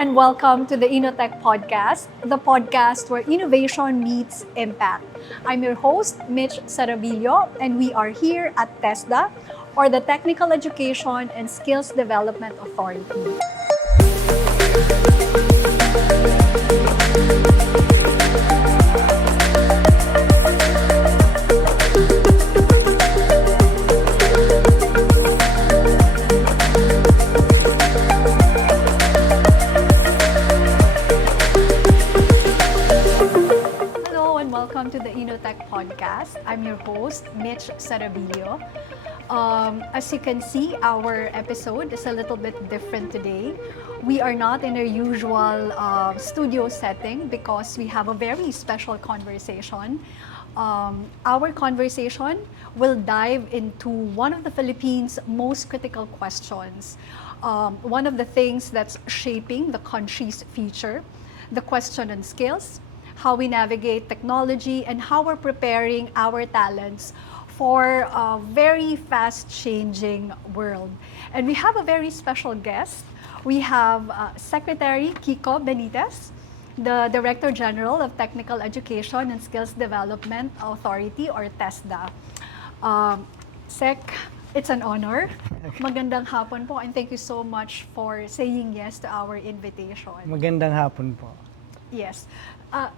and welcome to the Innotech Podcast, the podcast where innovation meets impact. I'm your host, Mitch Saravillo, and we are here at TESDA, or the Technical Education and Skills Development Authority. Welcome to the Innotech Podcast. I'm your host, Mitch Saravillo. As you can see, our episode is a little bit different today. We are not in our usual studio setting because we have a very special conversation. Our conversation will dive into one of the Philippines' most critical questions. One of the things that's shaping the country's future, the question on skills, how we navigate technology, and how we're preparing our talents for a very fast-changing world. And we have a very special guest. We have Secretary Kiko Benitez, the Director General of Technical Education and Skills Development Authority, or TESDA. Sec, it's an honor. Magandang hapon po, and thank you so much for saying yes to our invitation. Magandang hapon po. Yes.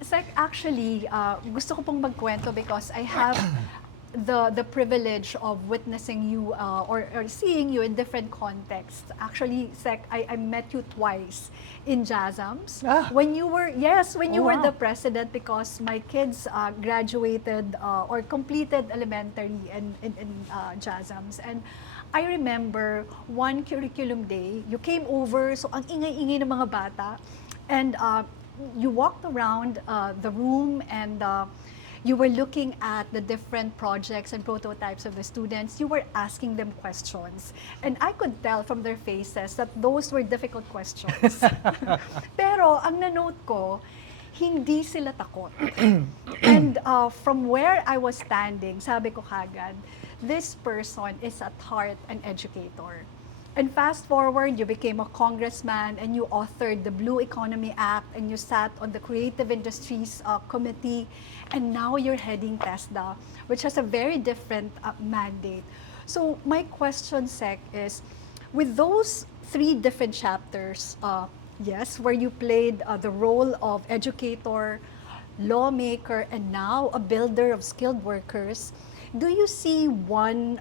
Sec, actually, gusto ko pong magkwento because I have the privilege of witnessing you or seeing you in different contexts. Actually, Sec, I met you twice in JASAMS. When you were, were the president, because my kids graduated or completed elementary in JASAMS. And I remember one curriculum day, you came over, so ang ingay-ingay ng mga bata, and you walked around the room and you were looking at the different projects and prototypes of the students. You were asking them questions. And I could tell from their faces that those were difficult questions. Pero ang nanote ko, hindi sila takot. And from where I was standing, sabi ko kagad, this person is at heart an educator. And fast forward, you became a congressman and you authored the Blue Economy Act and you sat on the Creative Industries Committee, and now you're heading TESDA, which has a very different mandate. So my question, Sec, is, with those three different chapters, where you played the role of educator, lawmaker, and now a builder of skilled workers, do you see one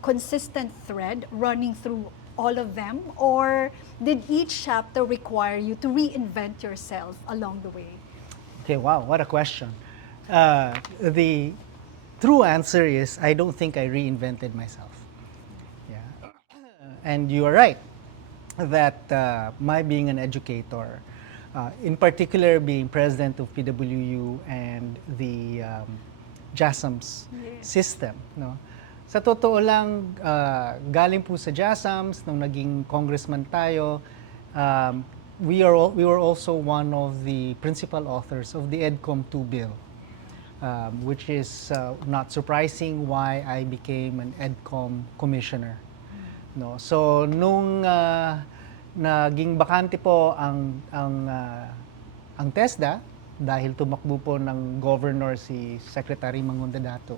consistent thread running through all of them, or did each chapter require you to reinvent yourself along the way? Okay, wow, what a question. The true answer is I don't think I reinvented myself. Yeah, and you are right that my being an educator, in particular being president of PWU and the JASAMS system, no. Sa totoo lang, galing po sa JASAMS, nung naging congressman tayo, we were also one of the principal authors of the EDCOM 2 bill, which is not surprising why I became an EDCOM commissioner. No? So, nung naging bakante po ang TESDA, dahil tumakbo po ng governor si Secretary Mangunda Dato,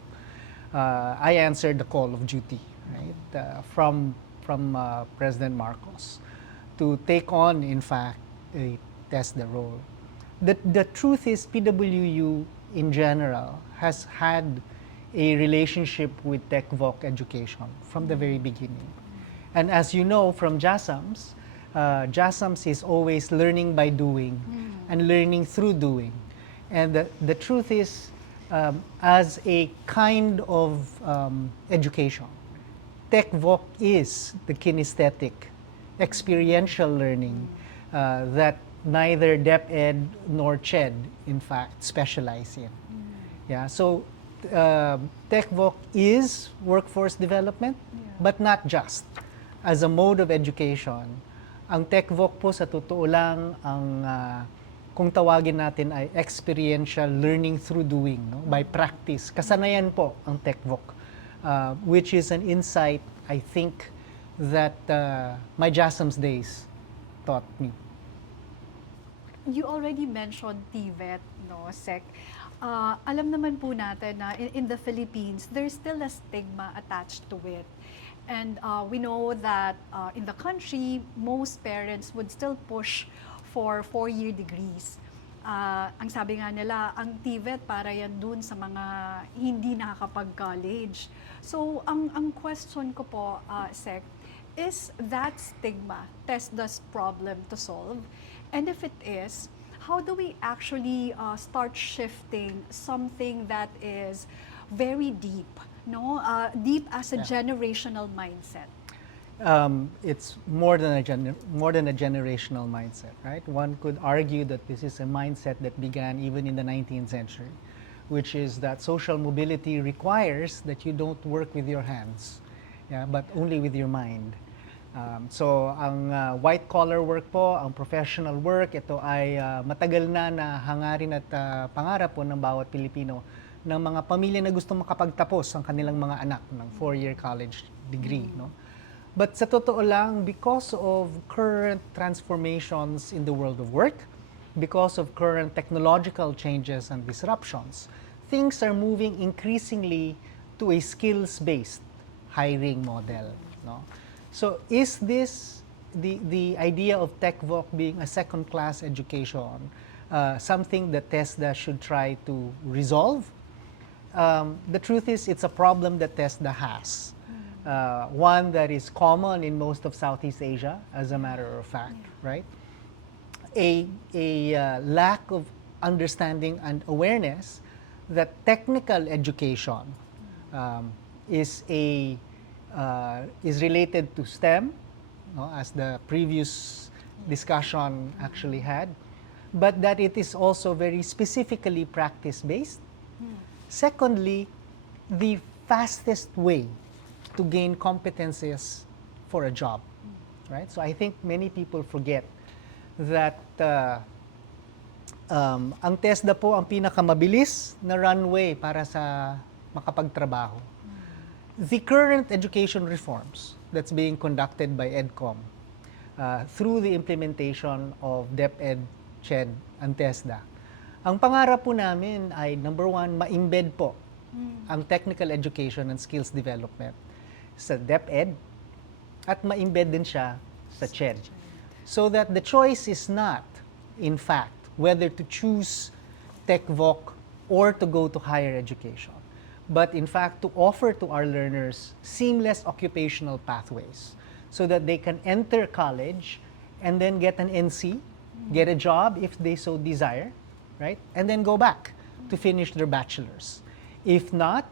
I answered the call of duty, right, from President Marcos to take on, in fact, a TESDA role. The truth is, PWU in general has had a relationship with TechVoc education from the very beginning. And as you know from JASAMS, JASAMS is always learning by doing and learning through doing. And the truth is, as a kind of education, TechVoc is the kinesthetic, experiential learning that neither DepEd nor CHED, in fact, specialize in. Yeah, so TechVoc is workforce development, but not just. As a mode of education, ang TechVoc po sa totoo lang ang kung tawagin natin ay experiential learning through doing, no? By practice. Kasanayan po ang TechVoc, which is an insight, I think, that my JASAMS days taught me. You already mentioned TVET, no, Sec. Alam naman po natin na in the Philippines, there's still a stigma attached to it. And we know that in the country, most parents would still push for 4-year degrees. Ang sabi nga nila, ang TVET para yan dun sa mga hindi nakakapag-college. So, ang question ko po, Sec, is that stigma TESDA's problem to solve? And if it is, how do we actually start shifting something that is very deep, no? Deep as a generational mindset. It's more than a generational mindset, right? One could argue that this is a mindset that began even in the 19th century, which is that social mobility requires that you don't work with your hands, yeah, but only with your mind. So ang white collar work po, ang professional work, ito ay matagal na hangarin at pangarap po ng bawat Pilipino ng mga pamilya na gusto makapagtapos ang kanilang mga anak ng 4-year college degree, no? But sa totoo lang, because of current transformations in the world of work, because of current technological changes and disruptions, things are moving increasingly to a skills-based hiring model, no? So is this the idea of TechVoc being a second-class education something that TESDA should try to resolve? The truth is, it's a problem that TESDA has. One that is common in most of Southeast Asia, as a matter of fact, right? A lack of understanding and awareness that technical education is related to STEM, no, as the previous discussion actually had, but that it is also very specifically practice-based. Secondly, the fastest way to gain competencies for a job, right? So I think many people forget that ang TESDA po ang pinakamabilis na runway para sa makapagtrabaho. The current education reforms that's being conducted by EDCOM through the implementation of DepEd, CHED, and TESDA, ang pangarap po namin ay, number one, ma-embed po ang technical education and skills development sa DepEd at ma-embed din siya sa CHED. So that the choice is not, in fact, whether to choose TechVoc or to go to higher education, but in fact to offer to our learners seamless occupational pathways so that they can enter college and then get an NC, get a job if they so desire, right? And then go back to finish their bachelor's. If not,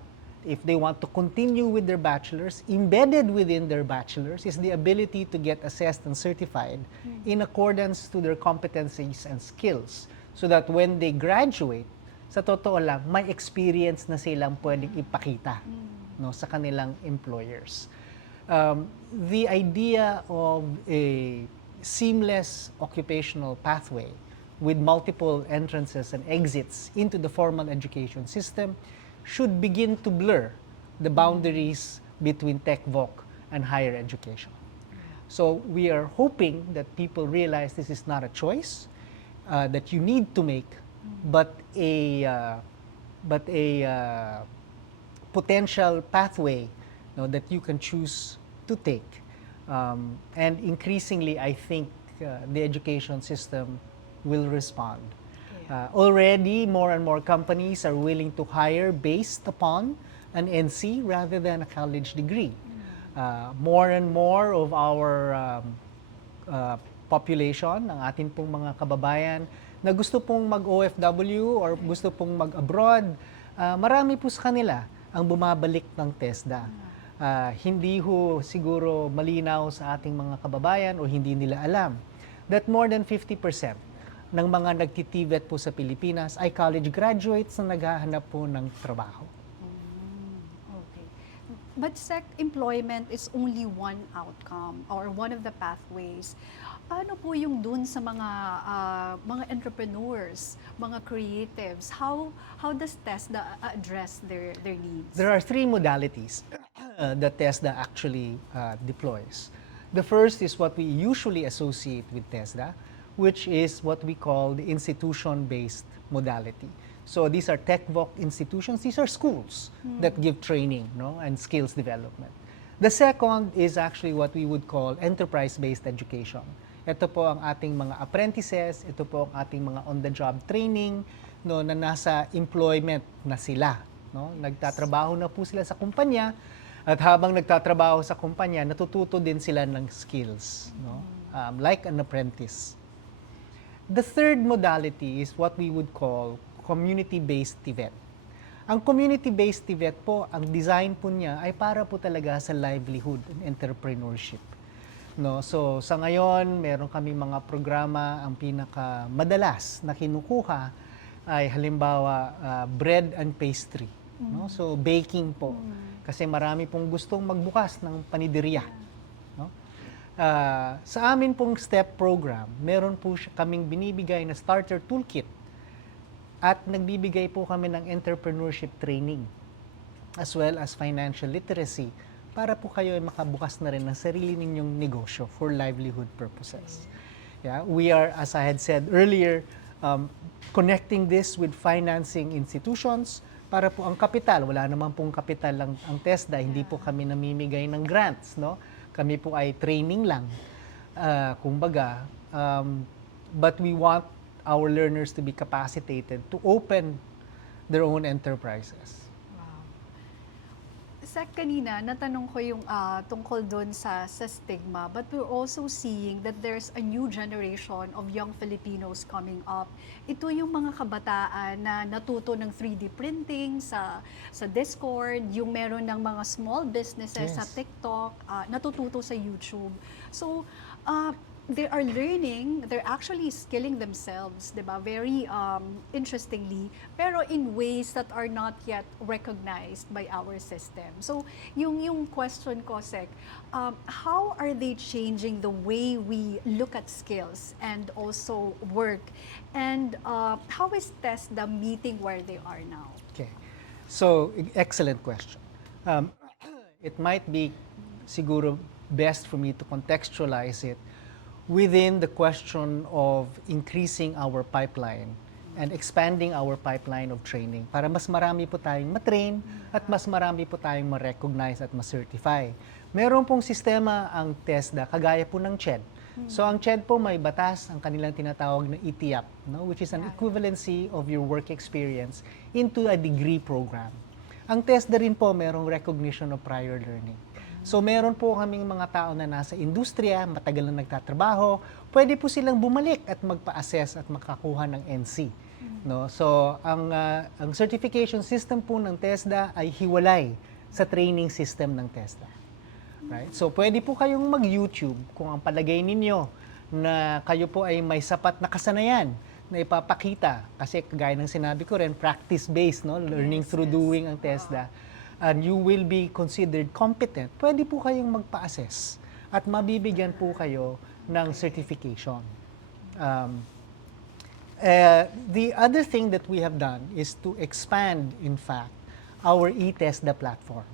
if they want to continue with their bachelor's, embedded within their bachelor's is the ability to get assessed and certified in accordance to their competencies and skills so that when they graduate, sa totoo lang, may experience na silang pwedeng ipakita, no, sa kanilang employers. The idea of a seamless occupational pathway with multiple entrances and exits into the formal education system should begin to blur the boundaries between TechVoc and higher education. So we are hoping that people realize this is not a choice that you need to make, but a potential pathway, no, that you can choose to take. And increasingly, I think the education system will respond. Already, more and more companies are willing to hire based upon an NC rather than a college degree. More and more of our population, ng atin pong mga kababayan, na gusto pong mag-OFW or gusto pong mag-abroad, marami po sa kanila ang bumabalik ng TESDA. Hindi ho siguro malinaw sa ating mga kababayan o hindi nila alam that more than 50% ng mga nagtitivet po sa Pilipinas ay college graduates na naghahanap po ng trabaho. Okay. But Sec, employment is only one outcome or one of the pathways. Ano po yung dun sa mga entrepreneurs, mga creatives? How does TESDA address their needs? There are three modalities that TESDA actually deploys. The first is what we usually associate with TESDA, which is what we call the institution-based modality. So these are TechVoc institutions. These are schools that give training, no, and skills development. The second is actually what we would call enterprise-based education. Ito po ang ating mga apprentices, ito po ang ating mga on-the-job training, no, na nasa employment na sila. No? Nagtatrabaho na po sila sa kumpanya, at habang nagtatrabaho sa kumpanya, natututo din sila ng skills, no? Like an apprentice. The third modality is what we would call community-based TVET. Ang community-based TVET po, ang design po niya ay para po talaga sa livelihood and entrepreneurship. No, so sa ngayon, meron kami mga programa, ang pinaka madalas na kinukuha ay halimbawa bread and pastry. No? So baking po. Kasi marami pong gustong magbukas ng paniderya. No? Sa amin pong STEP program, meron po kaming binibigay na starter toolkit at nagbibigay po kami ng entrepreneurship training as well as financial literacy para po kayo ay makabukas na rin ng sarili ninyong negosyo for livelihood purposes. Yeah, we are, as I had said earlier, connecting this with financing institutions para po ang kapital, wala naman pong kapital ang TESDA, hindi po kami namimigay ng grants, no? Kami po ay training lang, kumbaga, but we want our learners to be capacitated to open their own enterprises. Wow. Sec, kanina, natanong ko yung tungkol doon sa stigma, but we're also seeing that there's a new generation of young Filipinos coming up. Ito yung mga kabataan na natuto ng 3D printing sa Discord, yung meron ng mga small businesses sa Yes. TikTok, natututo sa YouTube. So, they are learning, they're actually skilling themselves, di ba? Very interestingly, pero in ways that are not yet recognized by our system. So, yung question ko, Sec, how are they changing the way we look at skills and also work? And how is TESDA meeting where they are now? Okay. So, excellent question. It might be siguro best for me to contextualize it within the question of increasing our pipeline and expanding our pipeline of training para mas marami po tayong matrain at mas marami po tayong ma-recognize at ma-certify. Meron pong sistema ang TESDA, kagaya po ng CHED. So ang CHED po may batas, ang kanilang tinatawag na ETIAP, no? Which is an equivalency of your work experience into a degree program. Ang TESDA rin po merong recognition of prior learning. So meron po kaming mga tao na nasa industriya, matagal na nagtatrabaho, pwede po silang bumalik at magpa-assess at makakuha ng NC. No? So ang certification system po ng TESDA ay hiwalay sa training system ng TESDA. Right? So pwede po kayong mag-YouTube kung ang palagay ninyo na kayo po ay may sapat na kasanayan na ipapakita. Kasi kagaya ng sinabi ko rin, practice-based, no? Learning through doing ang TESDA. And you will be considered competent, pwede po kayong magpa-assess at mabibigyan po kayo ng certification. The other thing that we have done is to expand, in fact, our eTESDA platform.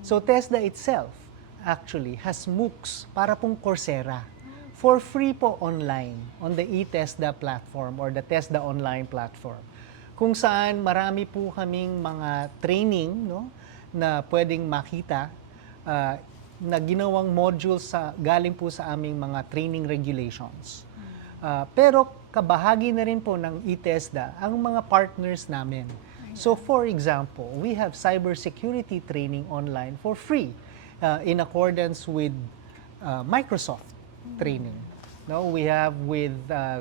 So TESDA itself actually has MOOCs para pong Coursera for free po online on the eTESDA platform or the TESDA online platform. Kung saan marami po kaming mga training, no, na pwedeng makita na ginawang modules galing po sa aming mga training regulations. Pero kabahagi na rin po ng eTESDA ang mga partners namin. So for example, we have cybersecurity training online for free in accordance with Microsoft training. No, we have with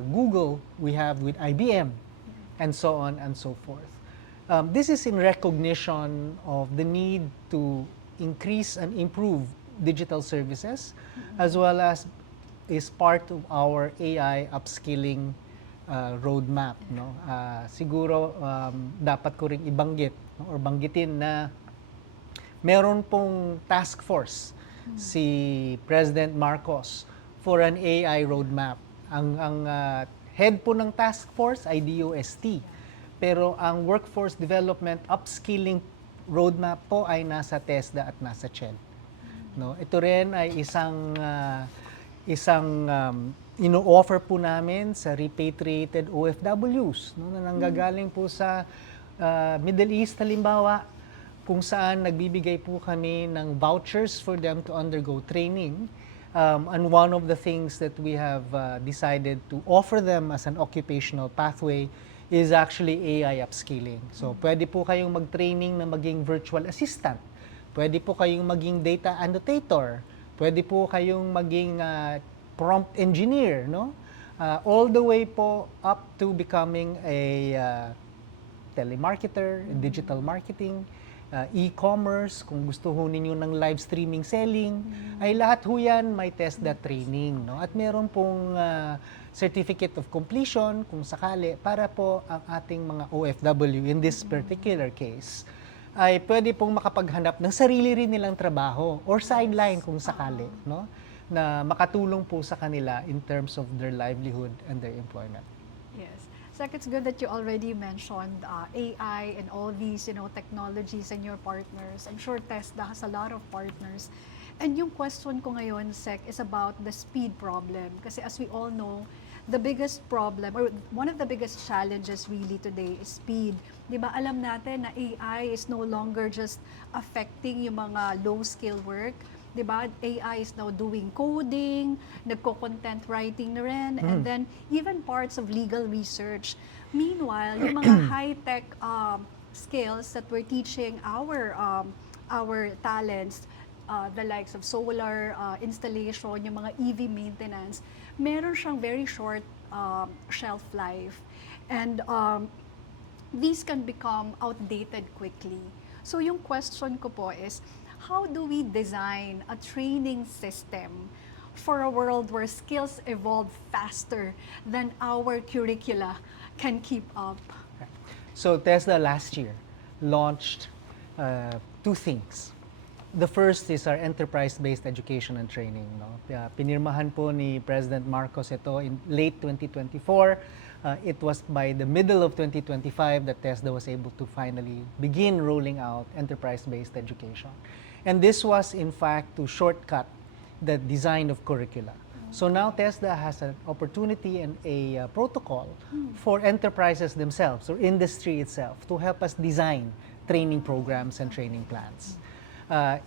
Google, we have with IBM, and so on and so forth. This is in recognition of the need to increase and improve digital services, as well as is part of our AI upskilling roadmap. No? Siguro dapat ko ring ibanggit, no, or banggitin na meron pong task force si President Marcos for an AI roadmap. Ang head po ng task force ay DOST. Pero ang workforce development upskilling roadmap po ay nasa TESDA at nasa CHED. no? Ito rin ay isang ino-offer po namin sa repatriated OFWs, no, na nanggagaling po sa Middle East halimbawa, kung saan nagbibigay po kami ng vouchers for them to undergo training. And one of the things that we have decided to offer them as an occupational pathway is actually AI upskilling. So, pwede po kayong mag-training na maging virtual assistant. Pwede po kayong maging data annotator. Pwede po kayong maging prompt engineer, no? All the way po up to becoming a telemarketer, digital marketing, e-commerce, kung gusto ho ninyo ng live streaming selling, ay lahat ho yan may TESDA training, no? At meron pong certificate of completion kung sakali para po ang ating mga OFW in this particular case ay pwede pong makapaghanap ng sarili rin nilang trabaho or sideline kung sakali, no? Na makatulong po sa kanila in terms of their livelihood and their employment. Yes. Zach, it's good that you already mentioned AI and all these, technologies and your partners. I'm sure TESDA has a lot of partners. And yung question ko ngayon, Sec, is about the speed problem. Kasi as we all know, the biggest problem, or one of the biggest challenges really today is speed. Di ba, alam natin na AI is no longer just affecting yung mga low-skill work. Di ba, AI is now doing coding, nagko-content writing na rin, and then even parts of legal research. Meanwhile, yung mga high-tech skills that we're teaching our talents, the likes of solar installation, yung mga EV maintenance, meron siyang very short shelf life. And these can become outdated quickly. So yung question ko po is, how do we design a training system for a world where skills evolve faster than our curricula can keep up? So TESDA last year launched two things. The first is our enterprise-based education and training. No? Pinirmahan po ni President Marcos ito in late 2024. It was by the middle of 2025 that TESDA was able to finally begin rolling out enterprise-based education. And this was, in fact, to shortcut the design of curricula. So now TESDA has an opportunity and a protocol for enterprises themselves or industry itself to help us design training programs and training plans.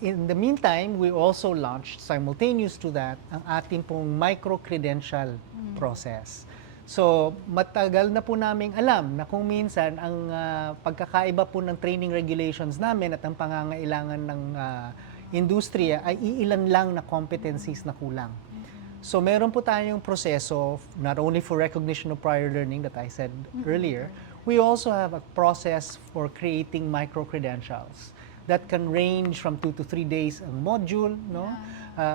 In the meantime, we also launched simultaneous to that ang ating pong micro-credential process. So, matagal na po naming alam na kung minsan ang pagkakaiba po ng training regulations namin at ang pangangailangan ng industriya ay iilan lang na competencies na kulang. So, meron po tayong proseso not only for recognition of prior learning that I said earlier, we also have a process for creating micro-credentials that can range from 2 to 3 days a module, no?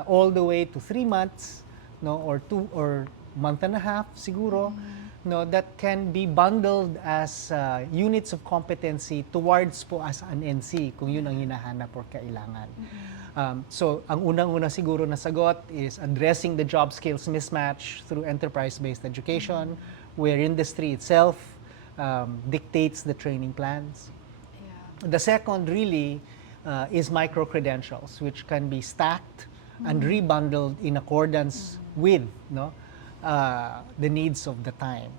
All the way to 3 months, no? Or month and a half siguro, no, that can be bundled as units of competency towards po as an NC kung yun ang hinahanap or kailangan. So ang unang-una siguro na sagot is addressing the job skills mismatch through enterprise-based education where industry itself dictates the training plans. The second really is micro-credentials, which can be stacked and rebundled in accordance with, no, the needs of the time.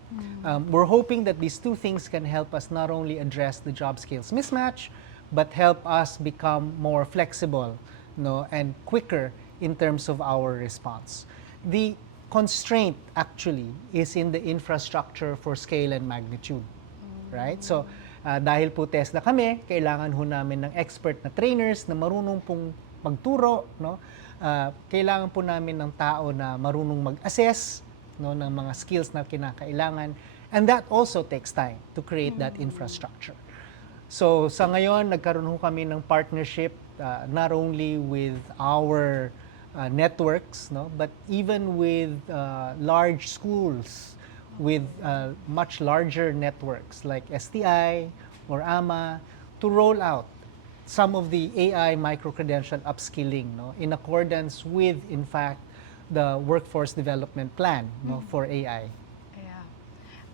We're hoping that these two things can help us not only address the job skills mismatch, but help us become more flexible, no, and quicker in terms of our response. The constraint actually is in the infrastructure for scale and magnitude, right? So, dahil po TESDA kami, kailangan ho namin ng expert na trainers na marunong pong magturo, no? Kailangan po namin ng tao na marunong mag-assess, no, ng mga skills na kinakailangan, and that also takes time to create that infrastructure. So sa ngayon, nagkaroon ho kami ng partnership not only with our networks, no, but even with large schools with much larger networks like STI or AMA to roll out some of the AI micro-credential upskilling, no, in accordance with, in fact, the workforce development plan, no, for AI. Yeah.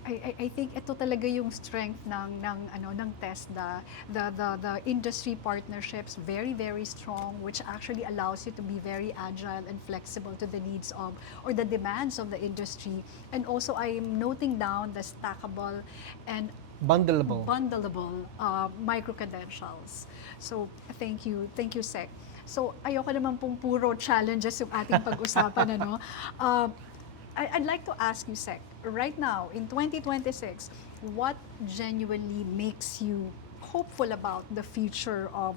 I think ito talaga yung strength ng TESDA. The industry partnerships very strong, which actually allows you to be very agile and flexible to the needs of or the demands of the industry. And also I'm noting down the stackable and bundleable micro credentials. So thank you, Sec. So ayoko naman pong puro challenges yung ating pag-usapan, ano. I'd like to ask you, Sec, right now, in 2026, what genuinely makes you hopeful about the future of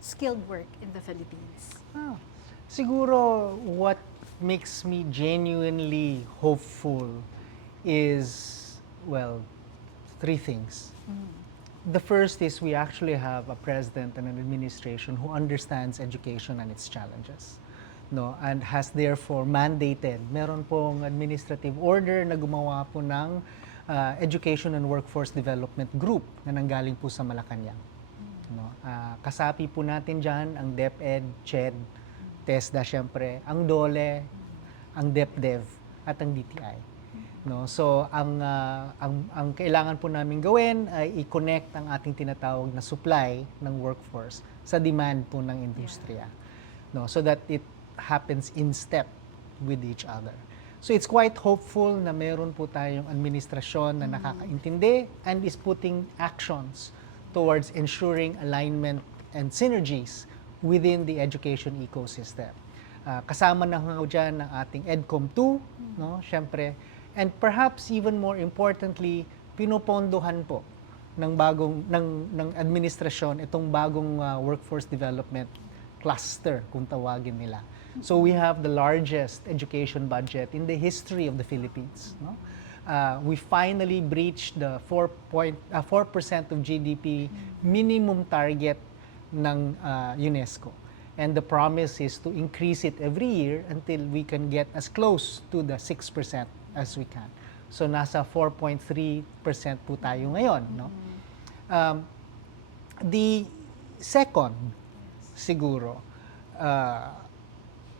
skilled work in the Philippines? Siguro what makes me genuinely hopeful is, well, three things. The first is we actually have a president and an administration who understands education and its challenges. No, and has therefore mandated, meron pong administrative order na gumawa po ng Education and Workforce Development Group na nanggaling po sa Malacanang. No, kasapi po natin dyan ang DepEd, CHED, TESDA syempre, ang DOLE, ang DepDev, at ang DTI. No, so ang kailangan po namin gawin ay i-connect ang ating tinatawag na supply ng workforce sa demand po ng industriya. No, so that it happens in step with each other. So it's quite hopeful na meron po tayong administrasyon na nakakaintindi and is putting actions towards ensuring alignment and synergies within the education ecosystem. Kasama na nga dyan ng ating EDCOM 2, no? Siyempre, and perhaps even more importantly, pinopondohan po ng administrasyon itong bagong workforce development cluster kung tawagin nila. So we have the largest education budget in the history of the Philippines. No? We finally breached the 4% of GDP minimum target ng UNESCO. And the promise is to increase it every year until we can get as close to the 6% as we can. So nasa 4.3% po tayo ngayon. No? The second, siguro,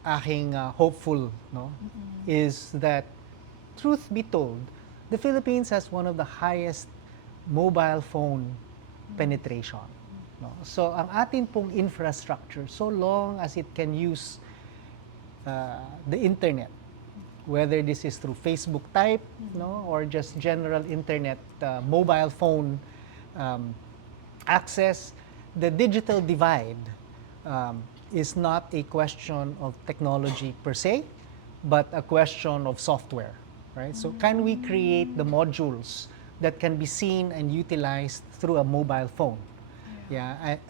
aking hopeful, no, is that, truth be told, the Philippines has one of the highest mobile phone penetration. No? So ang atin pong infrastructure, so long as it can use the internet, whether this is through Facebook type, no, or just general internet, mobile phone access, the digital divide is not a question of technology per se, but a question of software, right? So can we create the modules that can be seen and utilized through a mobile phone?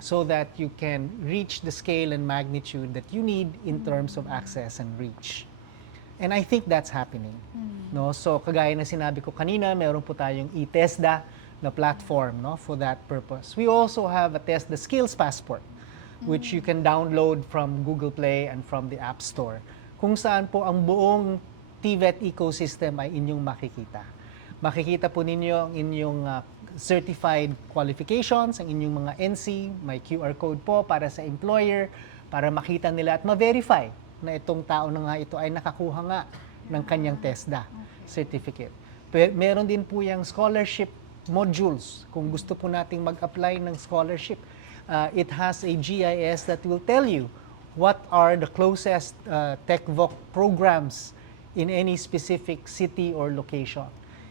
So that you can reach the scale and magnitude that you need in terms of access and reach. And I think that's happening. No? So kagaya na sinabi ko kanina, meron po tayong eTESDA na platform, no, for that purpose. We also have a TESDA Skills Passport, which you can download from Google Play and from the App Store, kung saan po ang buong TVET ecosystem ay inyong makikita. Makikita po ninyo ang inyong certified qualifications, ang inyong mga NC, may QR code po para sa employer, para makita nila at ma-verify na itong tao na nga ito ay nakakuha nga ng kanyang TESDA certificate. Meron din po yung scholarship modules. Kung gusto po nating mag-apply ng scholarship, it has a GIS that will tell you what are the closest TechVoc programs in any specific city or location.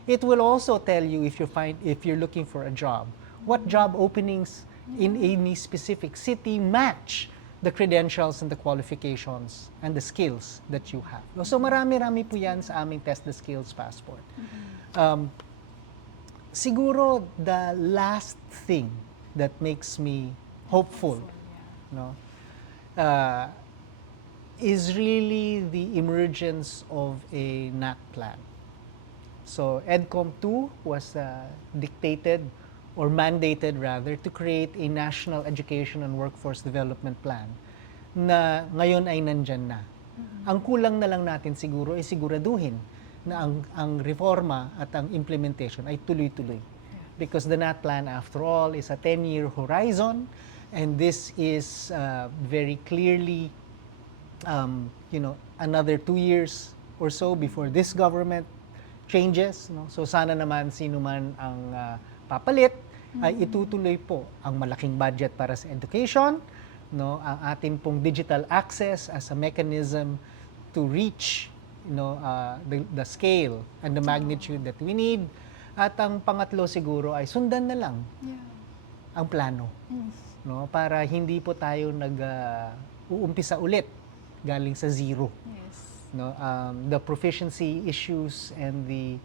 It will also tell you if you're looking for a job, what job openings in any specific city match the credentials and the qualifications and the skills that you have. So marami-rami po yan sa aming TESDA Skills Passport. Siguro the last thing that makes me hopeful, no, is really the emergence of a NAC plan. So EDCOM 2 was dictated or mandated rather to create a national education and workforce development plan na ngayon ay nandyan na. Ang kulang na lang natin siguro ay siguraduhin na ang reforma at ang implementation ay tuloy-tuloy. Because the NAT plan, after all, is a 10-year horizon, and this is very clearly, another 2 years or so before this government changes. No? So sana naman sino man ang papalit ay itutuloy po ang malaking budget para sa education, no? Ang atin pong digital access as a mechanism to reach the scale and the magnitude that we need. At ang pangatlo siguro ay sundan na lang Yeah. ang plano, no? Para hindi po tayo uumpisa ulit galing sa zero. Yes. No, the proficiency issues and the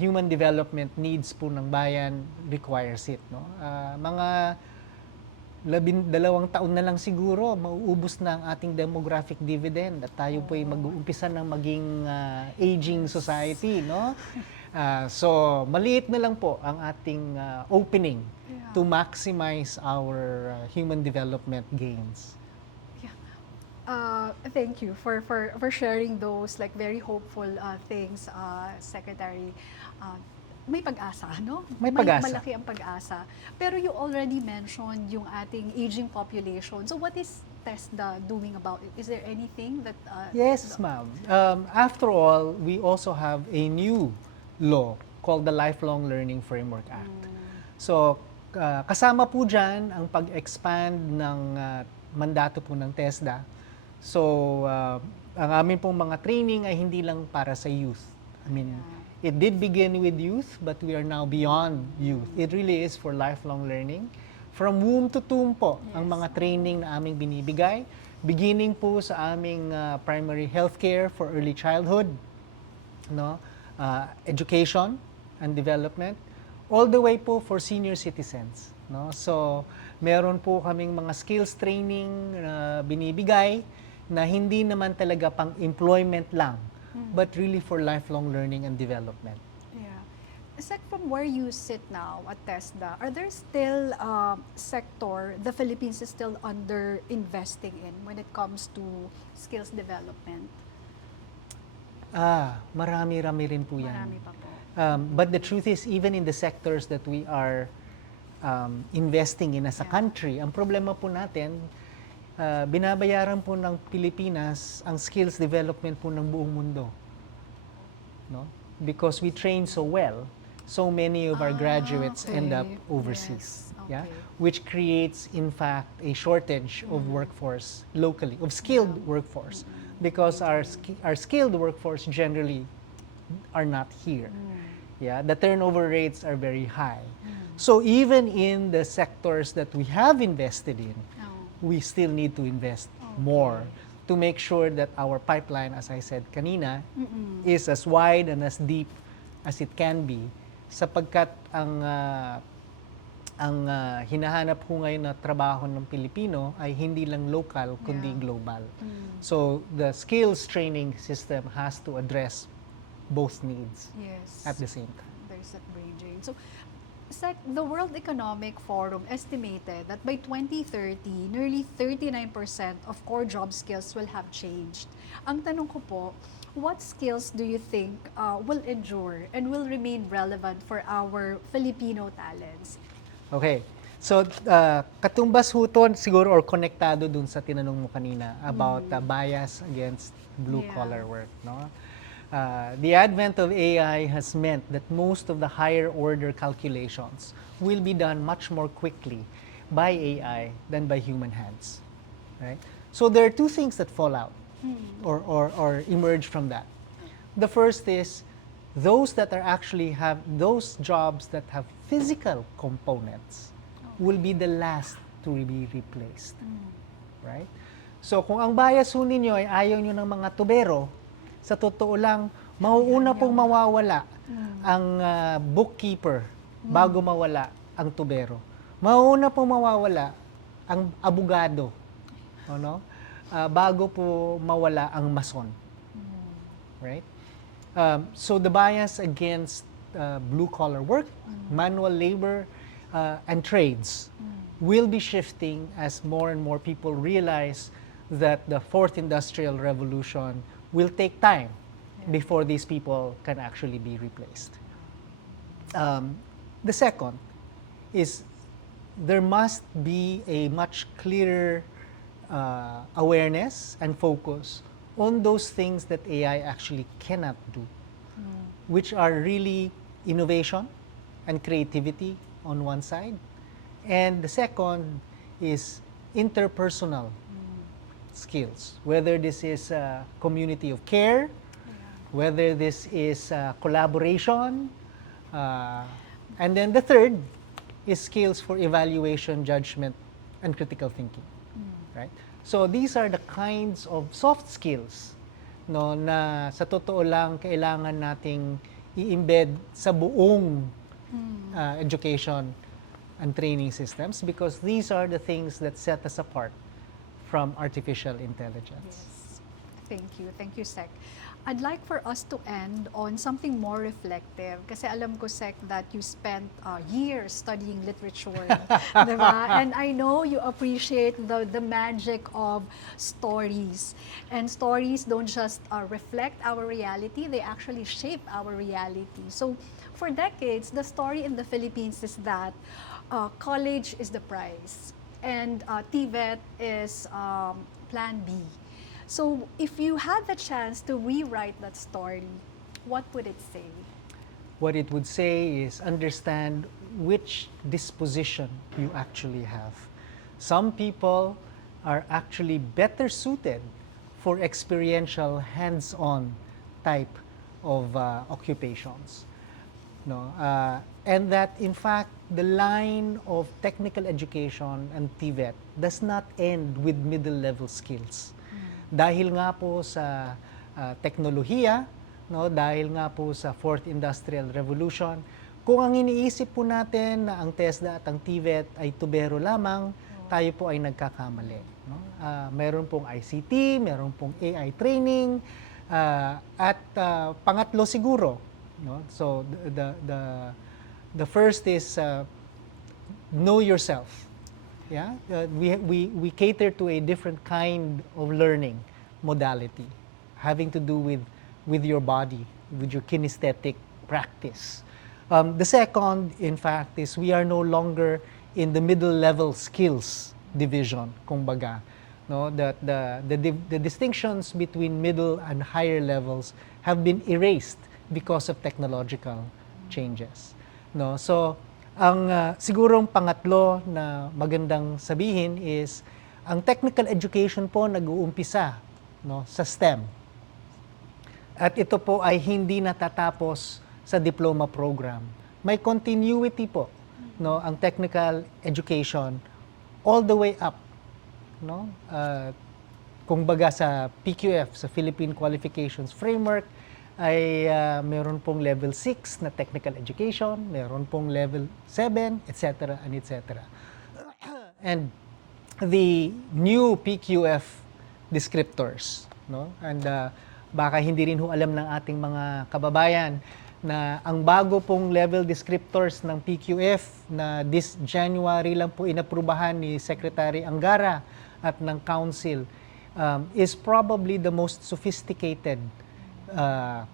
human development needs po ng bayan requires it. No? Mga 12 taon na lang siguro, mauubos na ang ating demographic dividend at tayo po ay mag-uumpisa ng maging aging society. No? So, maliit na lang po ang ating opening to maximize our human development gains. Thank you for sharing those like very hopeful things, Secretary. May pag-asa, no? May pag-asa. Malaki ang pag-asa. Pero you already mentioned yung ating aging population. So what is TESDA doing about it? Is there anything that... Yes, ma'am. After all, we also have a new law called the Lifelong Learning Framework Act. So, kasama po dyan ang pag-expand ng mandato po ng TESDA. So, ang amin pong mga training ay hindi lang para sa youth. I mean, it did begin with youth, but we are now beyond youth. It really is for lifelong learning. From womb to tomb po, ang mga training na aming binibigay. Beginning po sa aming primary healthcare for early childhood, no? Education and development, all the way po for senior citizens. No? So, meron po kaming mga skills training na binibigay na hindi naman talaga pang employment lang, but really for lifelong learning and development. Yeah. Aside from where you sit now at TESDA, are there still sector the Philippines is still under investing in when it comes to skills development? Marami-rami rin po yan. Marami pa po. But the truth is, even in the sectors that we are investing in as a country, ang problema po natin, binabayaran po ng Pilipinas ang skills development po ng buong mundo. No? Because we train so well, so many of our graduates end up overseas. Yes. Yeah? Okay. Which creates, in fact, a shortage of workforce locally, of skilled workforce. Because our skilled workforce generally are not here. Yeah? The turnover rates are very high. So even in the sectors that we have invested in, we still need to invest more to make sure that our pipeline, as I said kanina, is as wide and as deep as it can be, sapagkat ang hinahanap ko ngayon na trabaho ng Pilipino ay hindi lang local kundi global. So the skills training system has to address both needs at the same time. There's that bridging. So, the World Economic Forum estimated that by 2030, nearly 39% of core job skills will have changed. Ang tanong ko po, what skills do you think will endure and will remain relevant for our Filipino talents? Okay. So, katumbas huton siguro or konektado dun sa tinanong mo kanina about bias against blue-collar work, no? The advent of AI has meant that most of the higher order calculations will be done much more quickly by AI than by human hands, right? So there are two things that fall out or emerge from that. The first is those that are actually have those jobs that have physical components will be the last to be replaced, right? So kung ang bias ho ninyo ay ayaw nyo ng mga tubero, sa totoo lang, mauuna pong mawawala ang bookkeeper bago mawala ang tubero. Mauuna pong mawawala ang abogado, ano? Bago po mawala ang mason. Right? So the bias against blue-collar work, manual labor, and trades will be shifting as more and more people realize that the fourth industrial revolution will take time before these people can actually be replaced. The second is there must be a much clearer awareness and focus on those things that AI actually cannot do. which are really innovation and creativity on one side. And the second is interpersonal skills, whether this is a community of care, whether this is collaboration, and then the third is skills for evaluation, judgment, and critical thinking, right? So these are the kinds of soft skills, no, na sa totoo lang kailangan nating i-embed sa buong education and training systems, because these are the things that set us apart from artificial intelligence. Yes. Thank you, Sec. I'd like for us to end on something more reflective, kasi alam ko, Sec, that you spent years studying literature, diba? And I know you appreciate the magic of stories. And stories don't just reflect our reality, they actually shape our reality. So for decades, the story in the Philippines is that college is the prize, and TVET is plan B. So if you had the chance to rewrite that story, what would it say? What it would say is understand which disposition you actually have. Some people are actually better suited for experiential, hands-on type of occupations. No? And that in fact, the line of technical education and TVET does not end with middle-level skills. Dahil nga po sa teknolohiya, no, dahil nga po sa Fourth Industrial Revolution, kung ang iniisip po natin na ang TESDA at ang TVET ay tubero lamang, tayo po ay nagkakamali. No? Meron pong ICT, meron pong AI training, at pangatlo siguro, no? So the first is know yourself. Yeah, we cater to a different kind of learning modality, having to do with your body, with your kinesthetic practice. The second, in fact, is we are no longer in the middle level skills division, kumbaga. No, that the distinctions between middle and higher levels have been erased because of technological changes. No, so ang sigurong pangatlo na magandang sabihin is ang technical education po nag-uumpisa, no, sa STEM. At ito po ay hindi natatapos sa diploma program. May continuity po, no, ang technical education all the way up, no? Kung baga sa PQF, sa Philippine Qualifications Framework, ay meron pong level 6 na technical education, meron pong level 7, etc. and etc. And the new PQF descriptors, no? And baka hindi rin ho alam ng ating mga kababayan na ang bago pong level descriptors ng PQF na this January lang po inaprubahan ni Secretary Angara at ng Council is probably the most sophisticated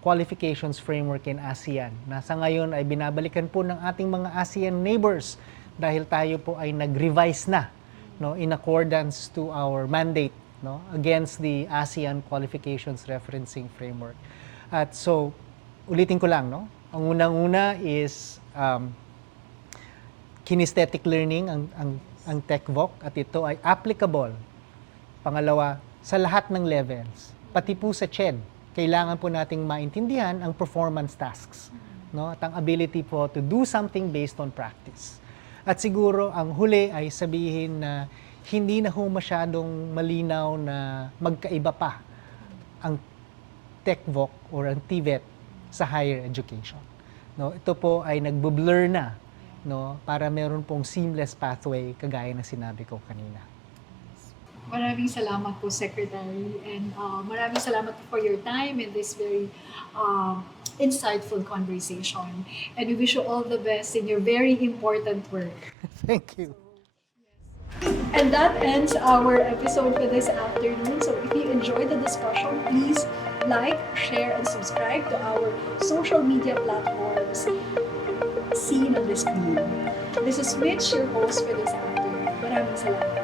qualifications framework in ASEAN. Nasa ngayon ay binabalikan po ng ating mga ASEAN neighbors dahil tayo po ay nag-revise na, no, in accordance to our mandate, no, against the ASEAN Qualifications Referencing Framework. At so, ulitin ko lang, no, ang unang-una is kinesthetic learning, ang TechVoc, at ito ay applicable, pangalawa, sa lahat ng levels, pati po sa CHED. Kailangan po nating maintindihan ang performance tasks, no? At ang ability po to do something based on practice. At siguro ang huli ay sabihin na hindi na ho masyadong malinaw na magkaiba pa ang TechVoc or ang TVET sa higher education. No? Ito po ay nagbo-blur na, no? Para meron pong seamless pathway kagaya na sinabi ko kanina. Maraming salamat po, Secretary, and maraming salamat for your time in this very insightful conversation. And we wish you all the best in your very important work. Thank you. And that ends our episode for this afternoon. So if you enjoyed the discussion, please like, share, and subscribe to our social media platforms seen on the screen. This is Mitch, your host for this afternoon. Maraming salamat.